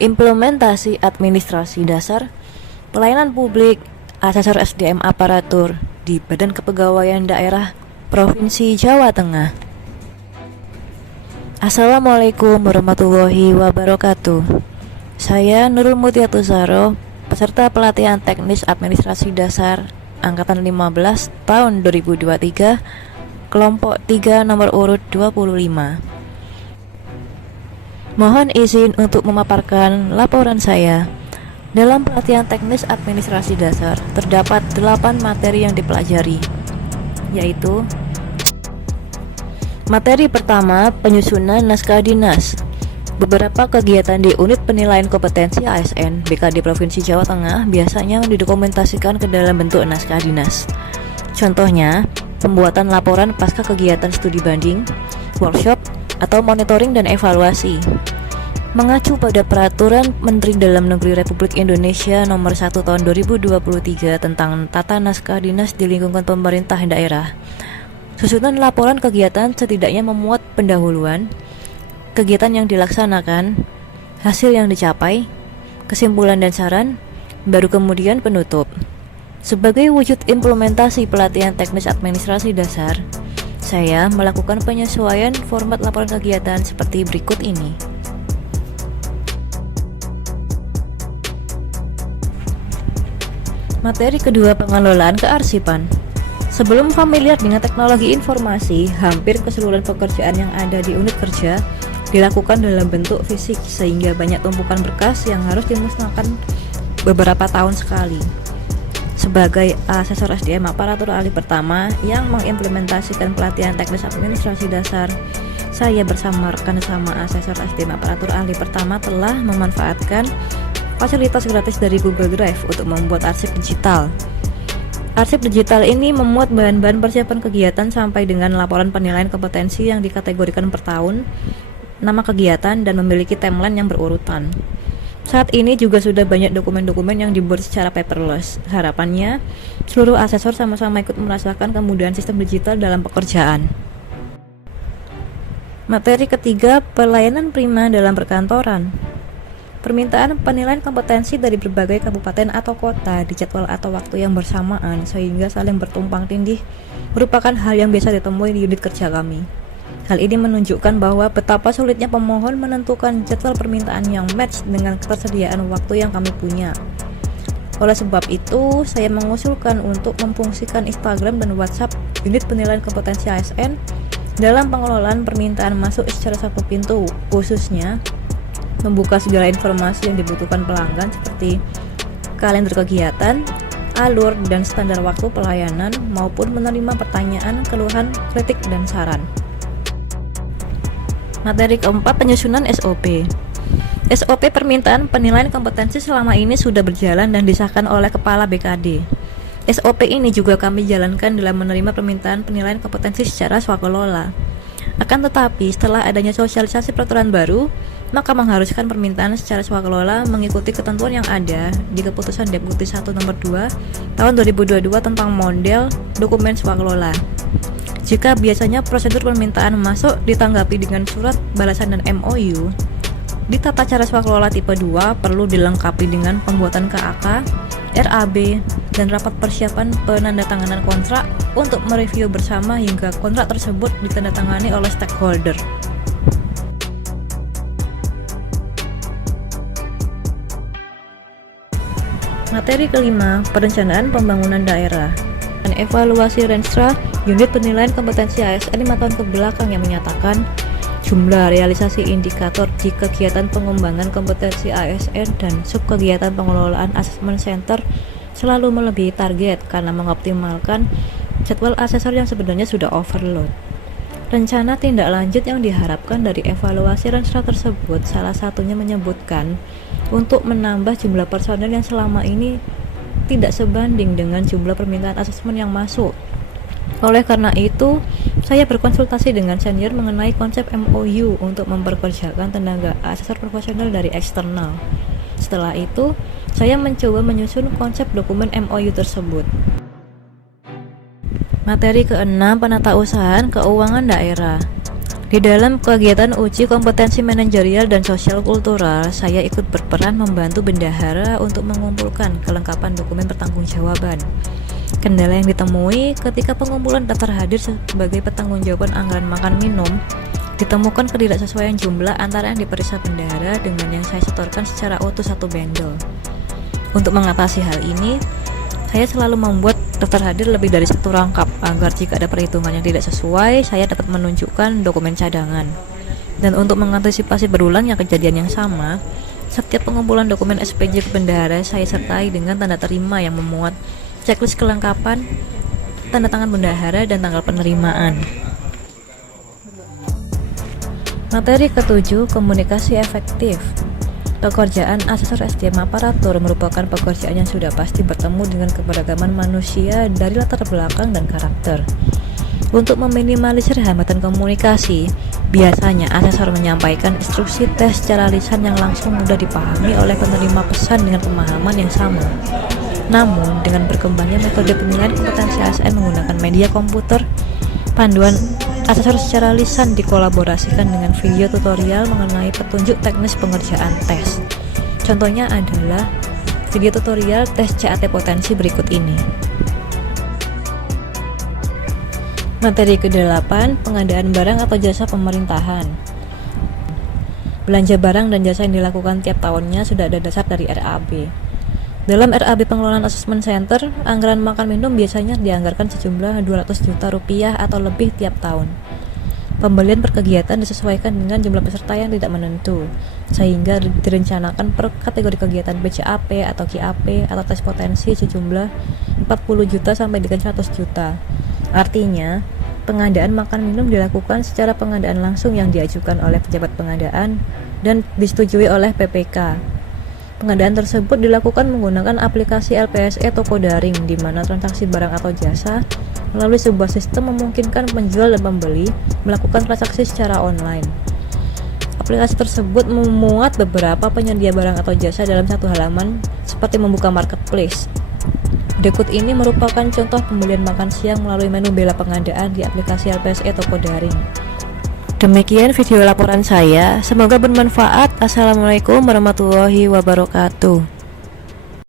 Implementasi administrasi dasar, pelayanan publik, asesor SDM aparatur di Badan Kepegawaian Daerah Provinsi Jawa Tengah. Assalamualaikum warahmatullahi wabarakatuh. Saya Nurul Mutiatusaro, peserta pelatihan teknis administrasi dasar Angkatan 15 tahun 2023, kelompok 3 nomor urut 25. Mohon izin untuk memaparkan laporan saya. Dalam pelatihan teknis administrasi dasar, terdapat 8 materi yang dipelajari, yaitu materi pertama, penyusunan naskah dinas. Beberapa kegiatan di unit penilaian kompetensi ASN BKD Provinsi Jawa Tengah biasanya didokumentasikan ke dalam bentuk naskah dinas. Contohnya, pembuatan laporan pasca kegiatan studi banding, workshop, atau monitoring dan evaluasi. Mengacu pada Peraturan Menteri Dalam Negeri Republik Indonesia Nomor 1 Tahun 2023 tentang tata naskah dinas di lingkungan pemerintah daerah, susunan laporan kegiatan setidaknya memuat pendahuluan, kegiatan yang dilaksanakan, hasil yang dicapai, kesimpulan dan saran, baru kemudian penutup. Sebagai wujud implementasi pelatihan teknis administrasi dasar, saya melakukan penyesuaian format laporan kegiatan seperti berikut ini. Materi kedua, pengelolaan kearsipan. Sebelum familiar dengan teknologi informasi, hampir keseluruhan pekerjaan yang ada di unit kerja dilakukan dalam bentuk fisik, sehingga banyak tumpukan berkas yang harus dimusnahkan beberapa tahun sekali. Sebagai asesor SDM aparatur ahli pertama yang mengimplementasikan pelatihan teknis administrasi dasar, saya bersama rekan sama asesor SDM aparatur ahli pertama telah memanfaatkan fasilitas gratis dari Google Drive untuk membuat arsip digital. Arsip digital ini memuat bahan-bahan persiapan kegiatan sampai dengan laporan penilaian kompetensi yang dikategorikan per tahun, nama kegiatan, dan memiliki timeline yang berurutan. Saat ini juga sudah banyak dokumen-dokumen yang dibuat secara paperless. Harapannya, seluruh asesor sama-sama ikut merasakan kemudahan sistem digital dalam pekerjaan. Materi ketiga, pelayanan prima dalam perkantoran. Permintaan penilaian kompetensi dari berbagai kabupaten atau kota di jadwal atau waktu yang bersamaan sehingga saling bertumpang tindih merupakan hal yang biasa ditemui di unit kerja kami. Hal ini menunjukkan bahwa betapa sulitnya pemohon menentukan jadwal permintaan yang match dengan ketersediaan waktu yang kami punya. Oleh sebab itu, saya mengusulkan untuk memfungsikan Instagram dan WhatsApp unit penilaian kompetensi ASN dalam pengelolaan permintaan masuk secara satu pintu, khususnya membuka segala informasi yang dibutuhkan pelanggan seperti kalender kegiatan, alur dan standar waktu pelayanan, maupun menerima pertanyaan, keluhan, kritik, dan saran. Materi keempat, penyusunan SOP. SOP permintaan penilaian kompetensi selama ini sudah berjalan dan disahkan oleh Kepala BKD. SOP ini juga kami jalankan dalam menerima permintaan penilaian kompetensi secara swakelola. Akan tetapi, setelah adanya sosialisasi peraturan baru, maka mengharuskan permintaan secara swakelola mengikuti ketentuan yang ada di Keputusan Deputi 1 Nomor 2 Tahun 2022 tentang model dokumen swakelola. Jika biasanya prosedur permintaan masuk ditanggapi dengan surat balasan dan MOU, di tata cara swakelola tipe 2 perlu dilengkapi dengan pembuatan KAK, RAB, dan rapat persiapan penandatanganan kontrak untuk mereview bersama hingga kontrak tersebut ditandatangani oleh stakeholder. Materi kelima, perencanaan pembangunan daerah dan evaluasi Renstra unit penilaian kompetensi ASN 5 tahun ke belakang yang menyatakan jumlah realisasi indikator di kegiatan pengembangan kompetensi ASN dan subkegiatan pengelolaan asesmen center selalu melebihi target karena mengoptimalkan jadwal asesor yang sebenarnya sudah overload. Rencana tindak lanjut yang diharapkan dari evaluasi Renstra tersebut salah satunya menyebutkan untuk menambah jumlah personel yang selama ini tidak sebanding dengan jumlah permintaan asesmen yang masuk. Oleh karena itu, saya berkonsultasi dengan senior mengenai konsep MOU untuk memperkerjakan tenaga asesor profesional dari eksternal. Setelah itu, saya mencoba menyusun konsep dokumen MOU tersebut. Materi ke-6, penatausahaan keuangan daerah. Di dalam kegiatan uji kompetensi manajerial dan sosial kultural, saya ikut berperan membantu bendahara untuk mengumpulkan kelengkapan dokumen pertanggungjawaban. Kendala yang ditemui ketika pengumpulan daftar hadir sebagai pertanggungjawaban anggaran makan minum, ditemukan ketidaksesuaian jumlah antara yang diperiksa bendahara dengan yang saya setorkan secara utuh satu bendel. Untuk mengatasi hal ini, saya selalu membuat daftar hadir lebih dari satu rangkap agar jika ada perhitungan yang tidak sesuai, saya dapat menunjukkan dokumen cadangan. Dan untuk mengantisipasi berulangnya kejadian yang sama, setiap pengumpulan dokumen SPJ ke bendahara saya sertai dengan tanda terima yang memuat checklist kelengkapan, tanda tangan bendahara, dan tanggal penerimaan. Materi ketujuh, komunikasi efektif. Pekerjaan asesor SDM aparatur merupakan pekerjaan yang sudah pasti bertemu dengan keberagaman manusia dari latar belakang dan karakter. Untuk meminimalisir hambatan komunikasi, biasanya asesor menyampaikan instruksi tes secara lisan yang langsung mudah dipahami oleh penerima pesan dengan pemahaman yang sama. Namun, dengan berkembangnya metode penilaian kompetensi ASN menggunakan media komputer, panduan asesor secara lisan dikolaborasikan dengan video tutorial mengenai petunjuk teknis pengerjaan tes. Contohnya adalah video tutorial tes CAT potensi berikut ini. Materi ke-8, pengadaan barang atau jasa pemerintahan. Belanja barang dan jasa yang dilakukan tiap tahunnya sudah ada dasar dari RAB. Dalam RAB Pengelolaan Assessment Center, anggaran makan minum biasanya dianggarkan sejumlah 200 juta rupiah atau lebih tiap tahun. Pembelian per kegiatan disesuaikan dengan jumlah peserta yang tidak menentu, sehingga direncanakan per kategori kegiatan BCAP atau QAP atau tes potensi sejumlah 40 juta sampai dengan 100 juta. Artinya, pengadaan makan minum dilakukan secara pengadaan langsung yang diajukan oleh pejabat pengadaan dan disetujui oleh PPK. Pengadaan tersebut dilakukan menggunakan aplikasi LPSE toko daring, di mana transaksi barang atau jasa melalui sebuah sistem memungkinkan penjual dan pembeli melakukan transaksi secara online. Aplikasi tersebut memuat beberapa penyedia barang atau jasa dalam satu halaman, seperti membuka marketplace. Berikut ini merupakan contoh pembelian makan siang melalui menu bela pengadaan di aplikasi LPSE toko daring. Demikian video laporan saya, semoga bermanfaat. Assalamualaikum warahmatullahi wabarakatuh.